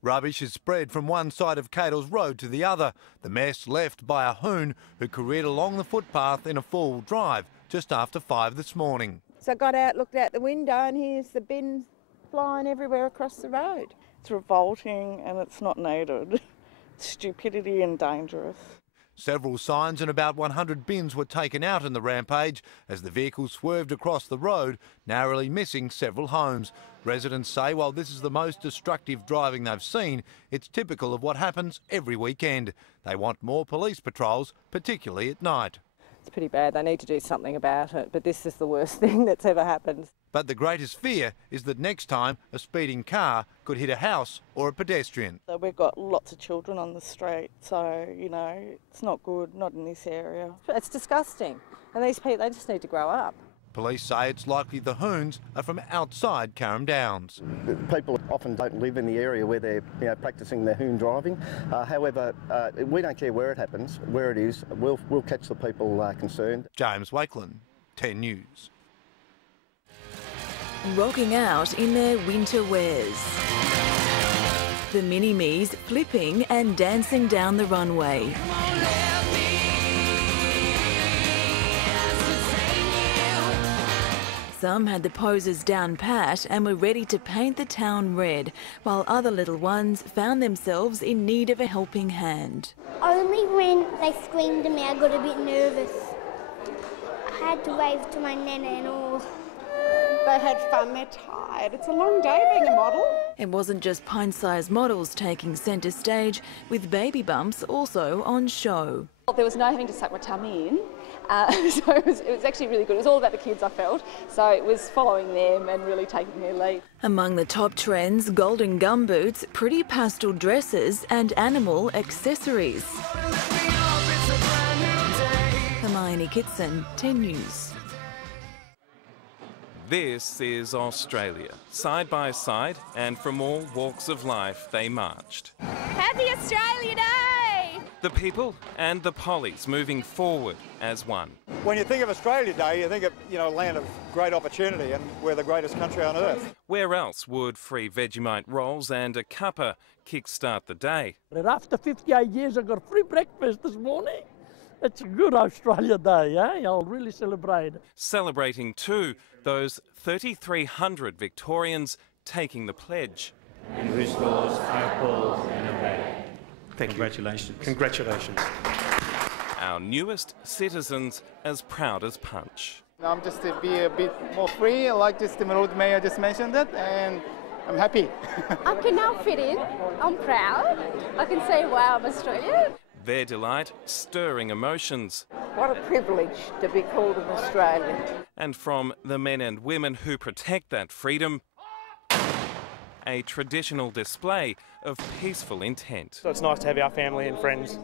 Rubbish is spread from one side of Cadles Road to the other, the mess left by a hoon who careered along the footpath in a four-wheel drive just after 5 this morning. So I got out, looked out the window, and here's the bin flying everywhere across the road. It's revolting and it's not needed. Stupidity and dangerous. Several signs and about 100 bins were taken out in the rampage as the vehicle swerved across the road, narrowly missing several homes. Residents say while this is the most destructive driving they've seen, it's typical of what happens every weekend. They want more police patrols, particularly at night. It's pretty bad. They need to do something about it, but this is the worst thing that's ever happened. But the greatest fear is that next time a speeding car could hit a house or a pedestrian. So we've got lots of children on the street, so, you know, it's not good, not in this area. It's disgusting, and these people, they just need to grow up. Police say it's likely the hoons are from outside Carrum Downs. People often don't live in the area where they're practising their hoon driving. However, we don't care where it happens, where it is. We'll catch the people concerned. James Wakelin, 10 News. Rocking out in their winter wears. The mini-me's flipping and dancing down the runway. Some had the poses down pat and were ready to paint the town red, while other little ones found themselves in need of a helping hand. Only when they screamed at me I got a bit nervous. I had to wave to my nana and all. They had fun, they're tired. It's a long day being a model. It wasn't just pint-sized models taking centre stage, with baby bumps also on show. There was no having to suck my tummy in, so it was actually really good. It was all about the kids, I felt, so it was following them and really taking their lead. Among the top trends, golden gumboots, pretty pastel dresses and animal accessories. Hermione Kitson, 10 News. This is Australia. Side by side and from all walks of life they marched. Happy Australia Day! The people and the pollies moving forward as one. When you think of Australia Day, you think of, a land of great opportunity, and we're the greatest country on earth. Where else would free Vegemite rolls and a cuppa kickstart the day? But after 58 years I got free breakfast this morning. It's a good Australia Day, eh? I'll really celebrate it. Celebrating too, those 3,300 Victorians taking the pledge. And restores hope and obey. Congratulations. Congratulations. Our newest citizens as proud as punch. I'm just to be a bit more free, like just the Lord Mayor just mentioned it, and I'm happy. I can now fit in. I'm proud. I can say, wow, I'm Australian. Their delight stirring emotions. What a privilege to be called an Australian. And from the men and women who protect that freedom, a traditional display of peaceful intent. So it's nice to have our family and friends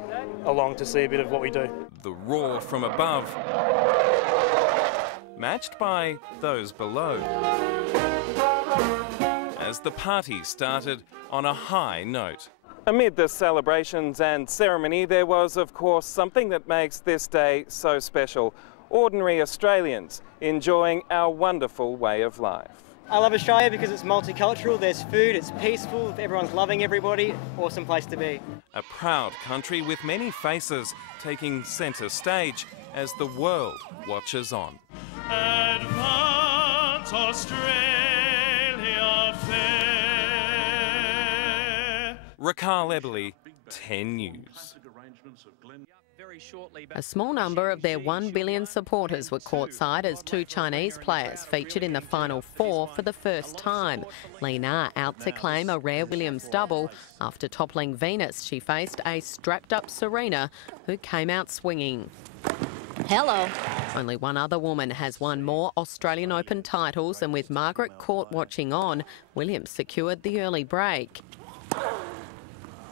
along to see a bit of what we do. The roar from above, matched by those below. As the party started on a high note. Amid the celebrations and ceremony, there was, of course, something that makes this day so special. Ordinary Australians enjoying our wonderful way of life. I love Australia because it's multicultural, there's food, it's peaceful, everyone's loving everybody, awesome place to be. A proud country with many faces taking centre stage as the world watches on. Advance Australia fair. Raquel Eberly, 10 News. A small number of their 1 billion supporters were courtside as two Chinese players featured in the Final Four for the first time. Li Na out to claim a rare Williams double. After toppling Venus, she faced a strapped-up Serena, who came out swinging. Hello. Only one other woman has won more Australian Open titles, and with Margaret Court watching on, Williams secured the early break.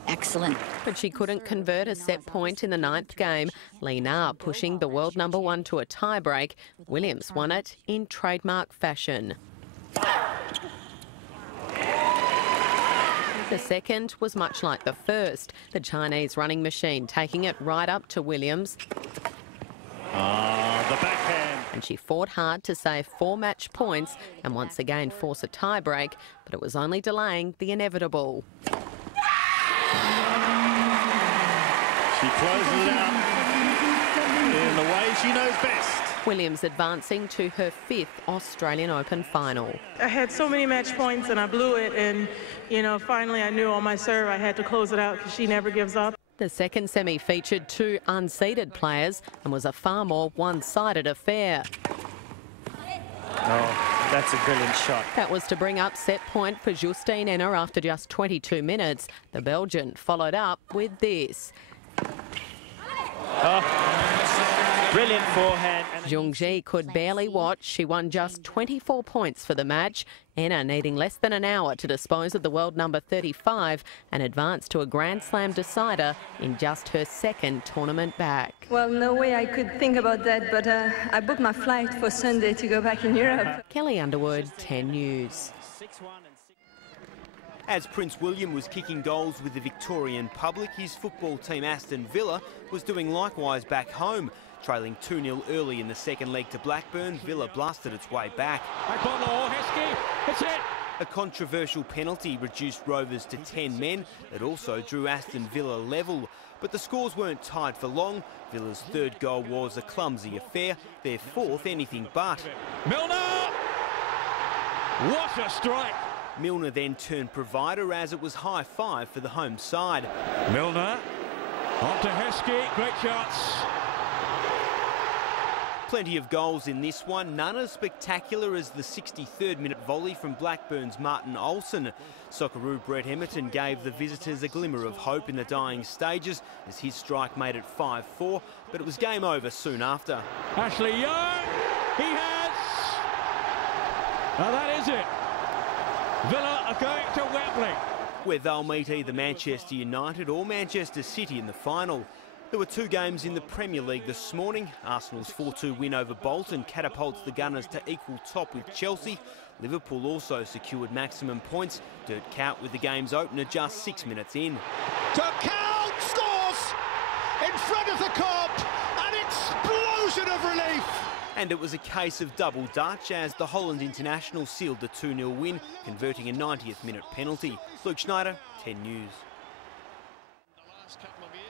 Excellent. But she couldn't convert a set point in the 9th game. Li Na pushing the world number one to a tiebreak. Williams won it in trademark fashion. The second was much like the first. The Chinese running machine taking it right up to Williams. The backhand. And she fought hard to save 4 match points and once again force a tiebreak, but it was only delaying the inevitable. She closes it out in the way she knows best. Williams advancing to her 5th Australian Open final. I had so many match points and I blew it, and finally I knew on my serve I had to close it out because she never gives up. The second semi featured 2 unseeded players and was a far more one-sided affair. Oh, that's a brilliant shot. That was to bring up set point for Justine Enner after just 22 minutes. The Belgian followed up with this. Oh, brilliant forehand. Zhong Ji could barely watch. She won just 24 points for the match. Enner needing less than an hour to dispose of the world number 35 and advance to a Grand Slam decider in just her 2nd tournament back. Well, no way I could think about that, but I booked my flight for Sunday to go back in Europe. Kelly Underwood, 10 News. As Prince William was kicking goals with the Victorian public, his football team Aston Villa was doing likewise back home. Trailing 2-0 early in the second leg to Blackburn, Villa blasted its way back. A controversial penalty reduced Rovers to 10 men. It also drew Aston Villa level. But the scores weren't tied for long. Villa's 3rd goal was a clumsy affair, their 4th anything but. Milner! What a strike! Milner then turned provider as it was high 5 for the home side. Milner, on to Heskey, great shots. Plenty of goals in this one, none as spectacular as the 63rd minute volley from Blackburn's Martin Olsen. Socceroo Brett Emerton gave the visitors a glimmer of hope in the dying stages as his strike made it 5-4, but it was game over soon after. Ashley Young, he has! That is it. Villa are going to Wembley, where they'll meet either Manchester United or Manchester City in the final. There were 2 games in the Premier League this morning. Arsenal's 4-2 win over Bolton catapults the Gunners to equal top with Chelsea. Liverpool also secured maximum points. Dirk Kuyt with the game's opener just 6 minutes in. Dirk Kuyt scores in front of the Kop, an explosion of relief. And it was a case of double Dutch as the Holland international sealed the 2-0 win, converting a 90th minute penalty. Luke Schneider, 10 News.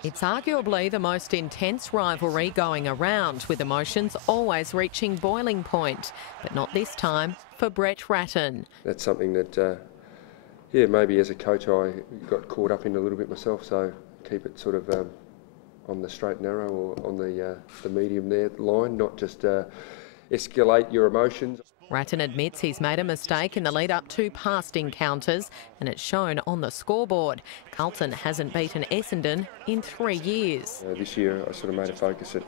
It's arguably the most intense rivalry going around, with emotions always reaching boiling point, but not this time for Brett Ratton. That's something that, maybe as a coach I got caught up in a little bit myself, so keep it sort of on the straight and narrow or on the medium there line, not just escalate your emotions. Ratton admits he's made a mistake in the lead-up to past encounters, and it's shown on the scoreboard. Carlton hasn't beaten Essendon in 3 years. This year I sort of made a focus that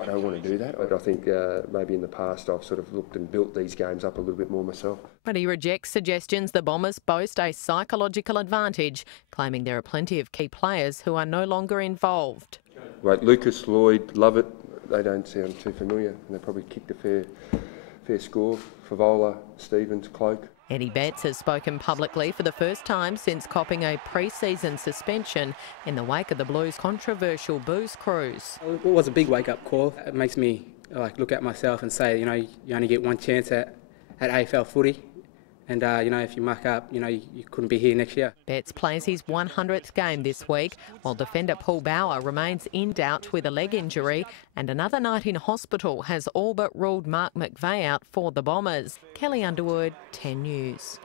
I don't want to do that, but I think maybe in the past I've sort of looked and built these games up a little bit more myself. But he rejects suggestions the Bombers boast a psychological advantage, claiming there are plenty of key players who are no longer involved. Right, Lucas, Lloyd, Lovett, they don't sound too familiar, and they probably kicked a fair score. Favola, Stevens, Cloak. Eddie Betts has spoken publicly for the first time since copping a pre-season suspension in the wake of the Blues' controversial booze cruise. It was a big wake-up call. It makes me look at myself and say, you only get one chance at AFL footy. And, if you muck up, you couldn't be here next year. Betts plays his 100th game this week, while defender Paul Bauer remains in doubt with a leg injury, and another night in hospital has all but ruled Mark McVeigh out for the Bombers. Kelly Underwood, 10 News.